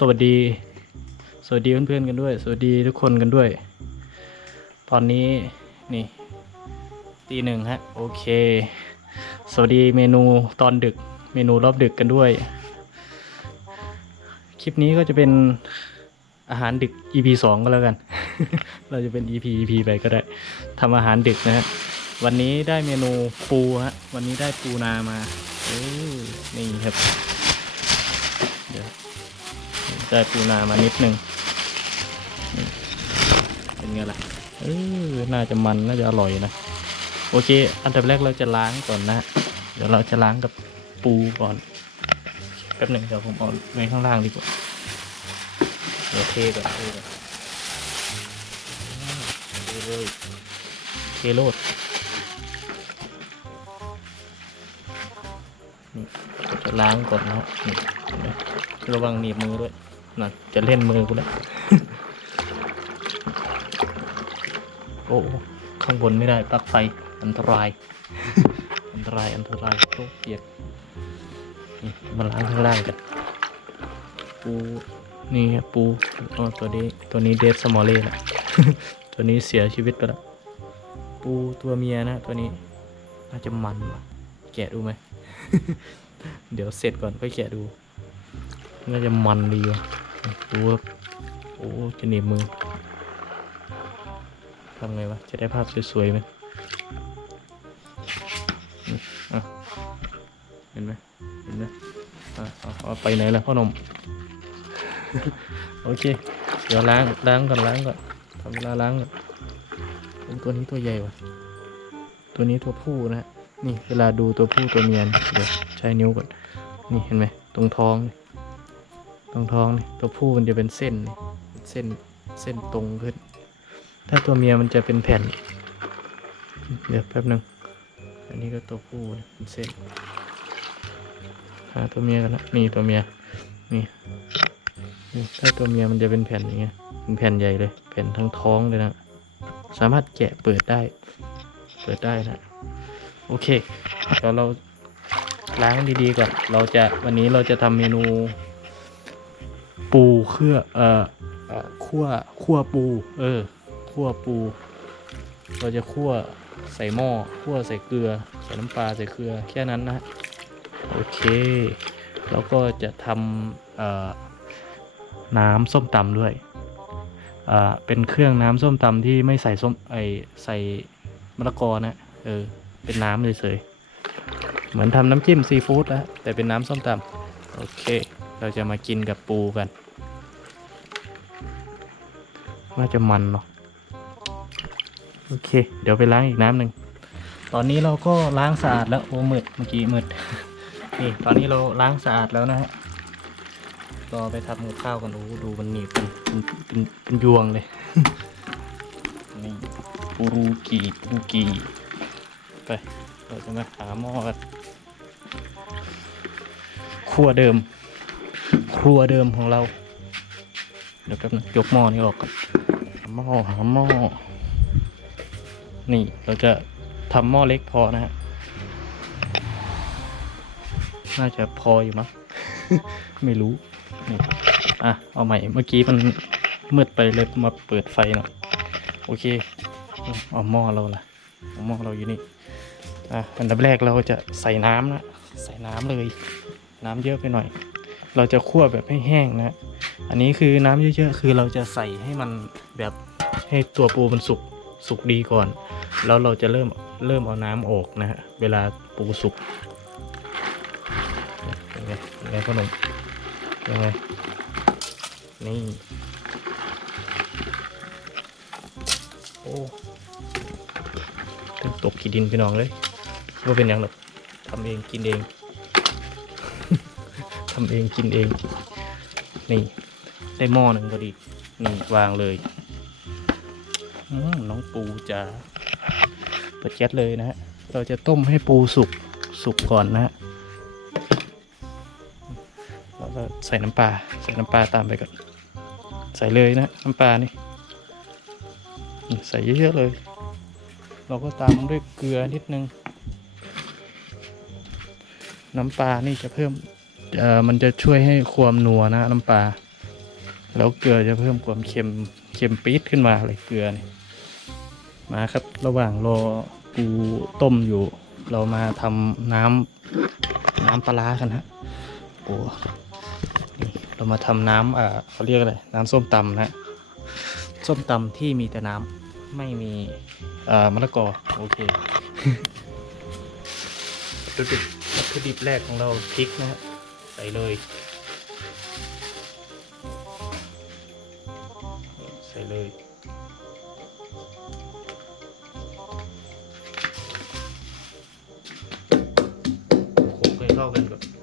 สวัสดี สวัสดีเพื่อนๆกันด้วย สวัสดีทุกคนกันด้วย ตอนนี้นี่ตีหนึ่งฮะโอเค สวัสดีเมนูตอนดึก เมนูรอบดึกกันด้วย คลิปนี้ก็จะเป็นอาหารดึก EP สองก็แล้วกัน เราจะเป็น EP EP ไปก็ได้ทำอาหารดึกนะฮะ วันนี้ได้เมนูปูฮะ วันนี้ได้ปูนามาเออนี่ครับ เดี๋ยว ได้ปูนามานิดนึงเป็นไงล่ะเออน่าจะมันน่าจะอร่อยนะ โอเค อันดับแรกเราจะล้างก่อนนะเดี๋ยวเราจะล้างกับปูก่อนแป๊บหนึ่งเดี๋ยวผมเอาไว้ข้างล่างดีกว่า เดี๋ยวเทก่อนเทก่อนเทเลยเทโลดจะล้างก่อนนะฮะนี่เนไหมระวังหนีบมือด้วย นะจะเล่นมือกูแล้วโอ้ข้างบนไม่ได้ปลั๊กไฟอันตราย อันตรายอันตรายโตเปียกนี่มาล้างข้างล่างกันปูนี่ปูอ๋อตัวนี้ตัวนี้เดสสมอลเล่ละตัวนี้เสียชีวิตไปแล้วปูตัวเมียนะตัวนี้น่าจะมันว่ะแกะดูไหม เดี๋ยวเสร็จก่อนค่อยแกะดู น่าจะมันดีว่ะ ดูครับโอ้จะหนีบมือทำไงวะ จะได้ภาพสวยๆไหมเห็นไหมเห็นไหมอะเอาไปไหนล่ะพ่อหนม โอเค เดี๋ยวล้างล้างก่อนล้างก่อนทำเวลาล้างก่อนโอ้ตัวนี้ตัวใหญ่ว่ะตัวนี้ตัวผู้นะฮะนี่เวลาดูตัวผู้ตัวเมียนเดี๋ยวใช้นิ้วก่อน นี่เห็นไหมตรงท้องนี่ตรง ท้องนี่ตัวผู้มันจะเป็นเส้นเส้นเส้นตรงขึ้น ถ้าตัวเมียมันจะเป็นแผ่น เดี๋ยวแป๊บหนึงอันนี้ก็ตัวผู้เป็นเส้นหาตัวเมียกันนะนี่ตัวเมียนี่นี่ถ้าตัวเมียมันจะเป็นแผ่นอย่างเงี้ยเป็นแผ่นใหญ่เลย แผ่นทั้งท้องเลยนะ สามารถแกะเปิดได้ เปิดได้นะ โอเคเดี๋ยวเราล้างดีๆก่อน เราจะวันนี้เราจะทำเมนู ปูเครื่อเอ่อคั่วคั่วปู เออคั่วปู เราจะคั่วใส่หม้อคั่วใส่เกลือ ใส่น้ำปลาใส่เกลือแค่นั้นนะโอเค แล้วก็จะทำเอ่อน้ำส้มตำด้วยอ่าเป็นเครื่องน้ำส้มตำที่ไม่ใส่ส้มไอใส่มะละกอนะเออเป็นน้ำเฉยๆเหมือนทำน้ำจิ้มซีฟู้ดนะแต่เป็นน้ำส้มตำโอเค เราจะมากินกับปูกัน น่าจะมันเนาะ โอเค เดี๋ยวไปล้างอีกน้ำหนึ่ง ตอนนี้เราก็ล้างสะอาดแล้ว โอ้มืดเมื่อกี้มืด นี่ ตอนนี้เราล้างสะอาดแล้วนะฮะก็ไปทำกับข้าวกันโอ้ดูมันหนีบเป็นเป็นเป็นยวงเลย นี่ปูรูกีปูรูกีไปเราจะมาหาหม้อกันครัวเดิม รัวเดิมของเรา เดี๋ยวแป๊บนึงยกหม้อนี้ออกก่อนหาหม้อหาหม้อ นี่เราจะทำหม้อเล็กพอนะฮะ น่าจะพออยู่มั้ง ไม่รู้ นี่อะ เอาใหม่ เมื่อกี้มันมืดไปเลยมาเปิดไฟหน่อย โอเค เอาหม้อเราล่ะเอาหม้อเราอยู่นี่ อะ อันดับแรกเราจะใส่น้ำนะ ใส่น้ำเลย น้ำเยอะไปหน่อย เราจะคั่วแบบให้แห้งนะ อันนี้คือน้ำเยอะๆ คือเราจะใส่ให้มันแบบให้ตัวปูมันสุกสุกดีก่อน แล้วเราจะเริ่มเริ่มเอาน้ำออกนะฮะ เวลาปูสุกเป็นไงเป็นไงพ่อหนุ่มยังไงนี่โอ้ตกขี้ดินพี่น้องเลยว่าเป็นหยังหรอกทำเองกินเอง ทำเองกินเอง นี่ ได้หม้อหนึ่งพอดี นี่วางเลยน้องปูจะเปิดแก๊สเลยนะฮะ เราจะต้มให้ปูสุกสุกก่อนนะฮะแล้วก็ใส่น้ำปลาใส่น้ำปลาตามไปก่อน ใส่เลยนะน้ำปลานี่ ใส่เยอะๆเลย เราก็ตามด้วยเกลือนิดนึง น้ำปลานี่จะเพิ่ม มันจะช่วยให้ความนัวนะน้ำปลาแล้วเกลือจะเพิ่มความเค็มเค็มปี๊ดขึ้นมาเลยเกลือนี่มาครับระหว่างรอปูต้มอยู่ เรามาทำน้ำน้ำปลากันฮะโอ้เรามาทำน้ำอ่าเขาเรียกอะไรน้ำส้มตำนะฮะส้มตำที่มีแต่น้ำไม่มีอ่ามะละกอโอเควัตถุดิบวัตถุดิบแรกของเราพริกนะฮะ ใส่เลยใส่เลยคลุกให้เข้ากันก่อน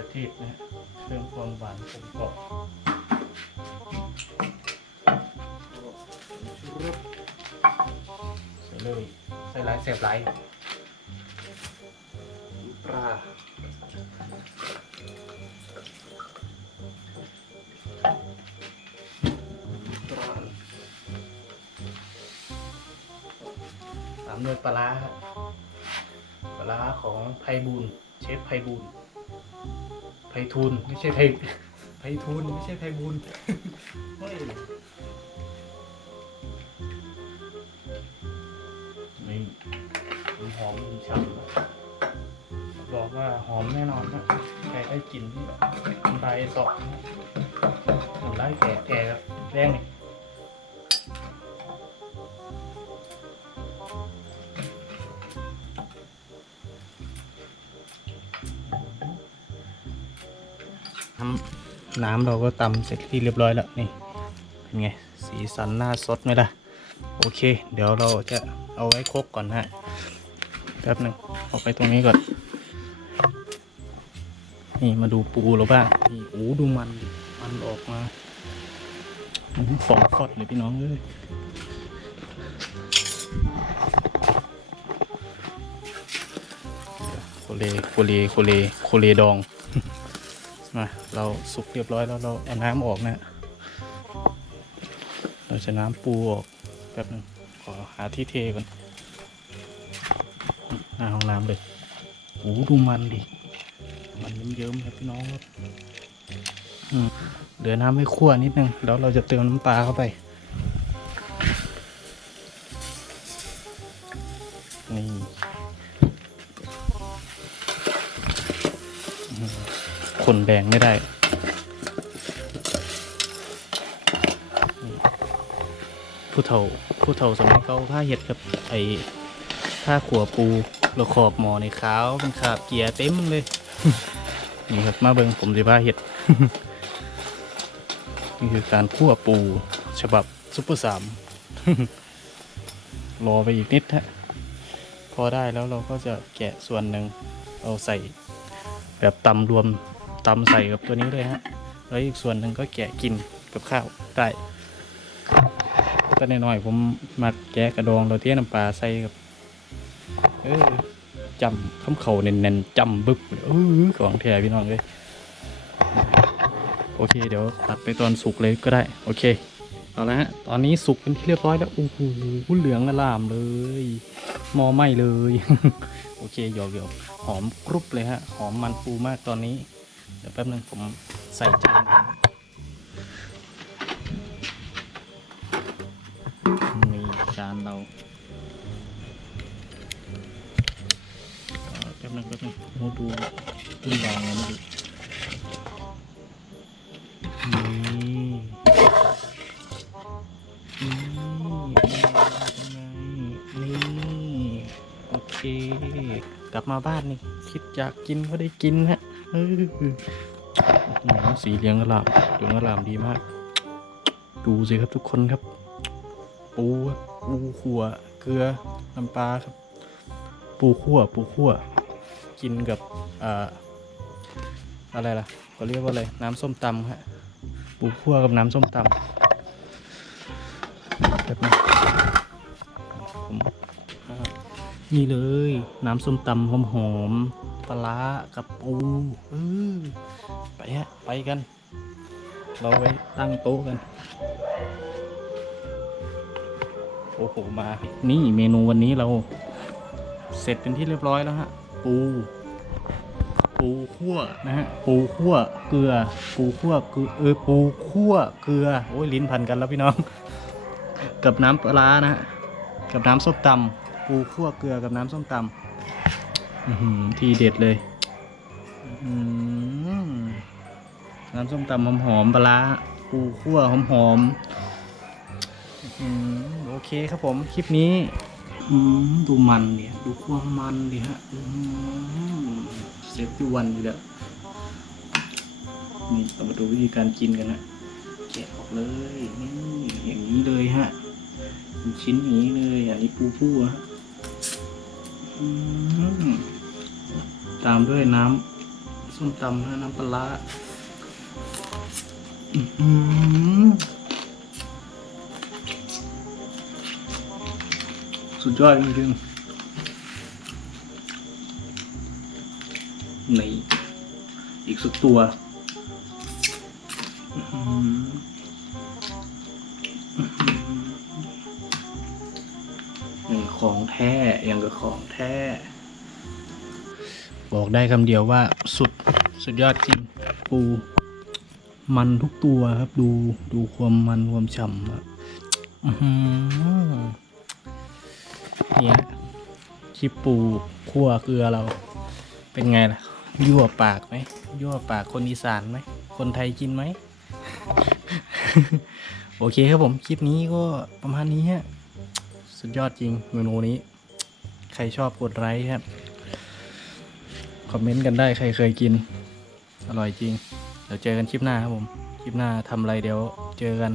ะเขือเทศนะเพิ่มความหวานกลมกล่อมใส่เลยใส่หลายเสียบหลายปลาปลาตามด้วยปลาปลาของไพบูลเชฟไพบูล ไพทูลไม่ใช่ไพไพทูลไม่ใช่ไพบูลเฮ้ยนี่มันหอมมันฉ่ำบอกว่าหอมแน่นอนนะใครได้กลิ่นที่แบบน้ำลายสอกน้ำลายแก่แก่ครับแรงนี่ น้ำน้ำเราก็ตำเสร็จที่เรียบร้อยแล้วนี่เป็นไงสีสันน่าสดไหมล่ะโอเค เดี๋ยวเราจะเอาไว้คกก่อนฮะแป๊บหนึ่งเอาไปตรงนี้ก่อน นี่มาดูปูเราบ้างนี่โอ้ดูมันมันออกมาอื้อหือฟองฟอดเลยพี่น้องเอ้ยโคเลโคเลโคเลโคเลดอง มาเราสุกเรียบร้อยแล้วเราเอาน้ำออกนะ เราจะน้ำปูออกแป๊บหนึงขอหาที่เทก่อนหน้าห้องน้ำเลยโอ้ดูมันดิ มันเยิ้มๆครับพี่น้องครับเหลือน้ำให้คั่วนิดนึง แล้วเราจะเติมน้ำปลาเข้าไป นี่ คนแบ่งไม่ได้ ผู้เฒ่าผู้เฒ่าสมัยเขาผ้าเห็ดกับไอ้ผ้าขัวปูแล้วขอบหมอในขาวเป็นขาบเกียร์เต็มเลย นี่ครับมาเบิงผมสิผ้าเห็ด นี่คือการคั่วปูฉบับซุปเปอร์สามรอไปอีกนิดฮะพอได้แล้วเราก็จะแกะส่วนหนึ่งเอาใส่แบบตำรวม ตำใส่กับตัวนี้เลยฮะ แล้วอีกส่วนหนึ่งก็แกะกินกับข้าวได้ก็นน้อยๆผมมาแกะกระดองเราเตี้ยน้ำปลาใส่กับ เออจำคำเข่าเน้นๆจำบึกเออของแท้พี่น้องเลยโอเค เดี๋ยวตัดไปตอนสุกเลยก็ได้ โอเคเอาละฮะตอนนี้สุกเป็นที่เรียบร้อยแล้วโอ้โหเหลืองอลามเลยมอไหมเลย โอเคหยอกหยอกหอมกรุบเลยฮะ หอมมันปูมากตอนนี้ ดี๋ยวแป๊บนึงผมใส่จานก่อนนี่จานเราแป๊บนึงแป๊บนึงโอ้ดูขึ้นดางเลยนะดูนี่นี่นี่โอเคกลับมาบ้านนี่คิดอยากกินก็ได้กินฮะ สีเหลืองอลามเหลืองอลามดีมาก ดูสิครับทุกคนครับ ปูปูขัวเกลือน้ำปลาครับ ปูขั่วปูขั่วกินกับอ่าอะไรล่ะเขาเรียกว่าอะไรน้ำส้มตำฮะปูขั่วกับน้ำส้มตำแบบนี้นี่เลยน้ำส้มตำหอมหอมๆ ปลากับปูอไปฮะ ไปกัน เราไปตั้งโต๊ะกัน โอ้โห มา นี่เมนูวันนี้เรา เสร็จเป็นที่เรียบร้อยแล้วฮะ ปู ปูคั่วนะฮะ ปูคั่วเกลือ ปูคั่วเกลือเออปูคั่วเกลือ โอ้ยลิ้นพันกันแล้วพี่น้อง กับน้ำปลานะฮะ กับน้ำส้มตำปูคั่วเกลือกับน้ำส้มตำ ทีเด็ดเลยน้ำส้มตำหอมๆปลาปูคั่วหอมๆอื้อหือโอเคครับผมคลิปนี้ดูมันเนี่ยดูความมันดิฮะเซฟยูวันอยู่แล้วนี่เรามาดูวิธีการกินกันนะแกะออกเลยนี่อย่างนี้เลยฮะชิ้นอย่างนี้เลยอันนี้ปูปูอะฮะอืม ตามด้วยน้ำส้มตำนะน้ำปลาร้าสุดยอดจริงๆในอีกสักตัวอื้อหือนี่ของแท้อย่างกับของแท้ บอกได้คำเดียวว่าสุดสุดยอดจริงปูมันทุกตัวครับดูดูความมันความฉ่ำครับอื้อหือเนี่ยชิปปูคั่วเกลือเรา เป็นไงล่ะ ยั่วปากไหมยั่วปากคนอีสานไหม คนไทยกินไหม โอเคครับผม คลิปนี้ก็ประมาณนี้ฮะ สุดยอดจริงเมนูนี้ ใครชอบกดไลค์ครับ คอมเมนต์กันได้ใครเคยกิน อร่อยจริง เดี๋ยวเจอกันคลิปหน้าครับผม คลิปหน้าทำอะไรเดี๋ยวเจอกัน